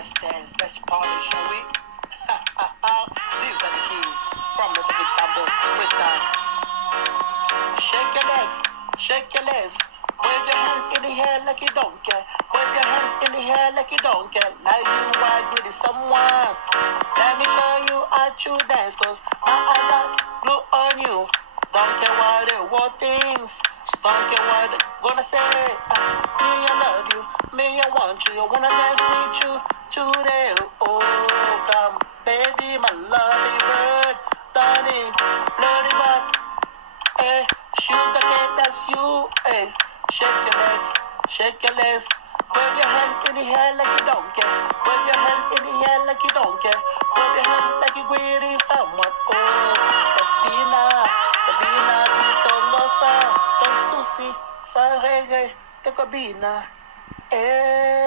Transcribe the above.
let's dance, let's party, shall we? These are the keys from the big tumble freestyle. Shake your legs, shake your legs. Wave your hands in the air like you don't care. Wave your hands in the air like you don't care. Like you are with someone. Let me show you how to dance, cause my eyes are glued on you. Don't care what they want things. Don't care what they gonna say. Me, I love you. Me, I want you. I wanna dance with you today. Oh, come, baby, my lovely bird. Darling, bloody bird. Hey, sugar cane, that's you. Hey, shake your legs, shake your legs. Wave your hands in the air like you don't care. Wave your hands in the air like you don't care. Wave your hands like you're greeting someone. Oh, Sabina, Tito Losa, San Susi, San Reggae, the Cabina. Hey.